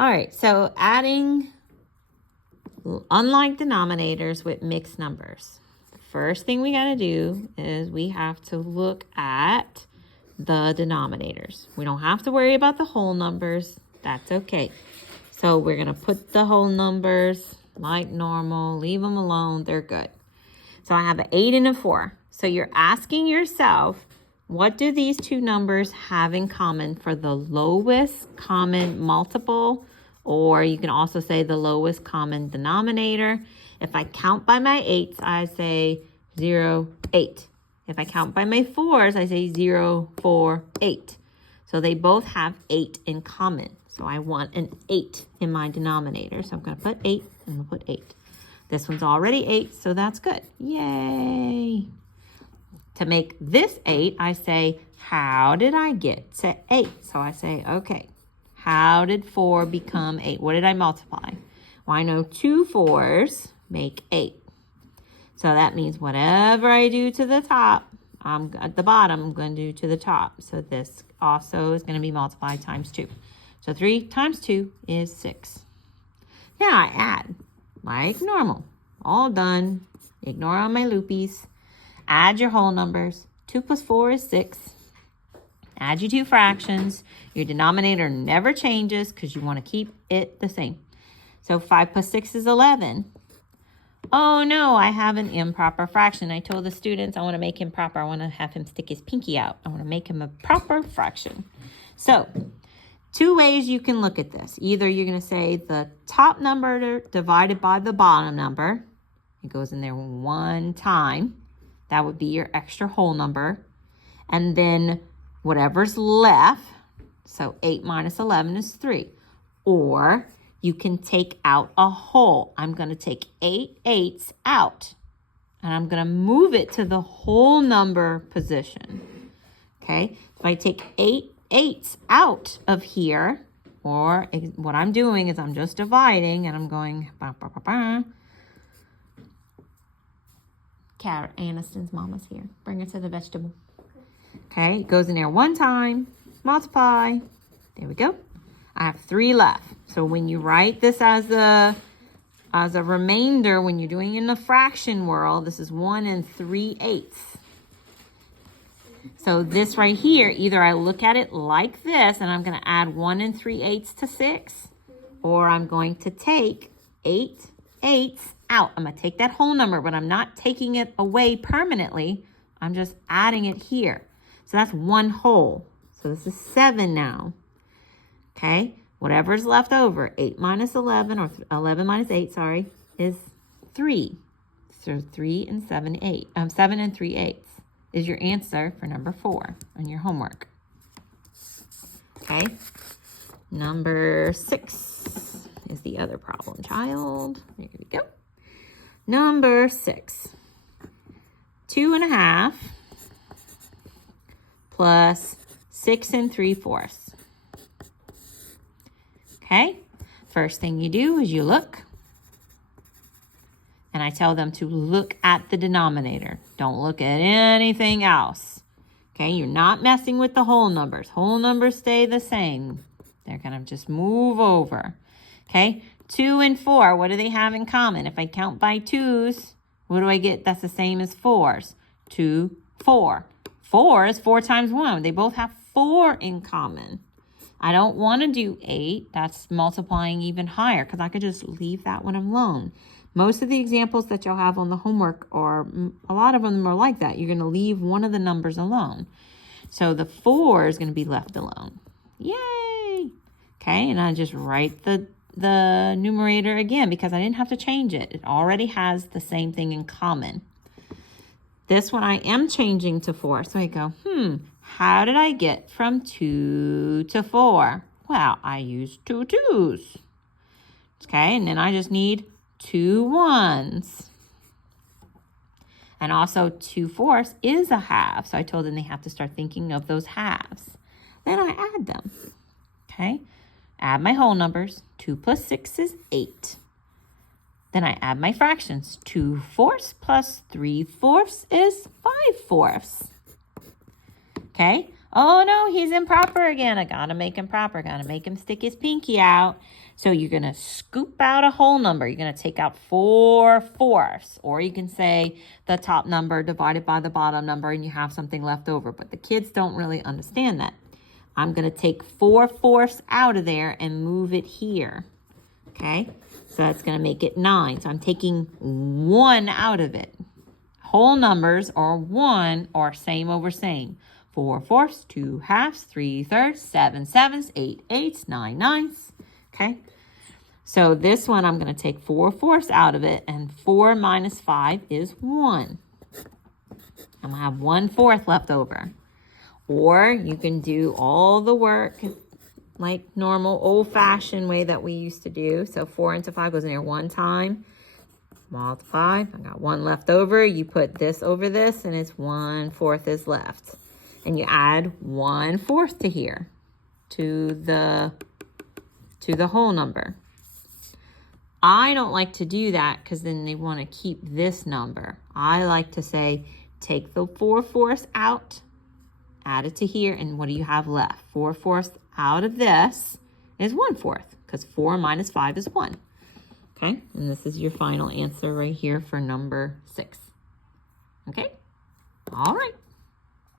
All right, so adding unlike denominators with mixed numbers. The first thing we got to do is we have to look at the denominators. We don't have to worry about the whole numbers. That's okay. So we're going to put the whole numbers like normal, leave them alone. They're good. So I have an 8 and a 4. So you're asking yourself, what do these two numbers have in common for the lowest common multiple? Or you can also say the lowest common denominator. If I count by my 8s, I say 0, 8. If I count by my 4s, I say 0, 4, 8. So they both have 8 in common. So I want an 8 in my denominator. So I'm going to put 8 and I'm going to put 8. This one's already 8, so that's good. Yay! To make this 8, I say, how did I get to 8? So I say, okay, how did 4 become 8? What did I multiply? Well, I know 2 4s make 8. So that means whatever I do to the top, at the bottom, I'm going to do to the top. So this also is going to be multiplied times 2. So 3 times 2 is 6. Now I add, like normal. All done. Ignore all my loopies. Add your whole numbers. 2 plus 4 is 6. Add your two fractions. Your denominator never changes because you want to keep it the same. So 5 plus 6 is 11. Oh no, I have an improper fraction. I told the students I want to make him proper. I want to have him stick his pinky out. I want to make him a proper fraction. So 2 ways you can look at this. Either you're going to say the top number divided by the bottom number. It goes in there one time. That would be your extra whole number. And then whatever's left, so 8 minus 11 is 3. Or you can take out a whole. I'm going to take 8 8s out. And I'm going to move it to the whole number position. Okay? If I take 8 8s out of here, or what I'm doing is I'm just dividing and I'm going, bah, bah, bah, bah. Carrot, Aniston's mama's here. Bring her to the vegetable. Okay, it goes in there one time, multiply. There we go. I have 3 left. So when you write this as a remainder, when you're doing in the fraction world, this is 1 3/8. So this right here, either I look at it like this, and I'm going to add 1 3/8 to 6, or I'm going to take 8 8s out. I'm going to take that whole number, but I'm not taking it away permanently. I'm just adding it here. So that's 1 whole. So this is 7 now. Okay, whatever's left over, 8 minus 11, or 11 minus 8, sorry, is 3. So 3 and 7 3/8 is your answer for number 4 on your homework. Okay, number 6 is the other problem child. There we go. Number 6, 2 1/2 plus 6 3/4. Okay, first thing you do is you look. And I tell them to look at the denominator. Don't look at anything else. Okay, you're not messing with the whole numbers. Whole numbers stay the same. They're going to just move over. Okay, 2 and 4, what do they have in common? If I count by 2s, what do I get that's the same as 4s? 2, 4. 4 is 4 times 1. They both have 4 in common. I don't want to do 8. That's multiplying even higher because I could just leave that one alone. Most of the examples that you'll have on the homework, or a lot of them are like that. You're going to leave one of the numbers alone. So the 4 is going to be left alone. Yay! Okay, and I just write the numerator again because I didn't have to change it. It already has the same thing in common. This one I am changing to 4. So I go, how did I get from 2 to 4? Well, I used 2 2s. Okay, and then I just need 2 1s. And also 2 4ths is a half. So I told them they have to start thinking of those halves. Then I add them. Okay, add my whole numbers. 2 plus 6 is 8. Then I add my fractions. 2 4ths plus 3 4ths is 5 4ths. Okay. Oh no, he's improper again. I gotta make him proper. Gotta make him stick his pinky out. So you're going to scoop out a whole number. You're going to take out 4/4, or you can say the top number divided by the bottom number and you have something left over. But the kids don't really understand that. I'm going to take 4/4 out of there and move it here. Okay, so that's going to make it 9. So I'm taking 1 out of it. Whole numbers or 1 or same over same. 4/4, 2/2, 3/3, 7/7, 8/8, 9/9. Okay, so this one I'm going to take 4/4 out of it, and 4 minus 5 is 1. I'm going to have 1/4 left over. Or you can do all the work like normal old-fashioned way that we used to do. So 4 into 5 goes in there 1 time. Multiply. I got 1 left over. You put this over this, and it's 1/4 is left. And you add 1/4 to here, to the whole number. I don't like to do that because then they want to keep this number. I like to say, take the 4/4 out, add it to here, and what do you have left? 4/4 out of this is 1/4, because 4 minus 5 is 1. Okay, and this is your final answer right here for number 6. Okay, all right.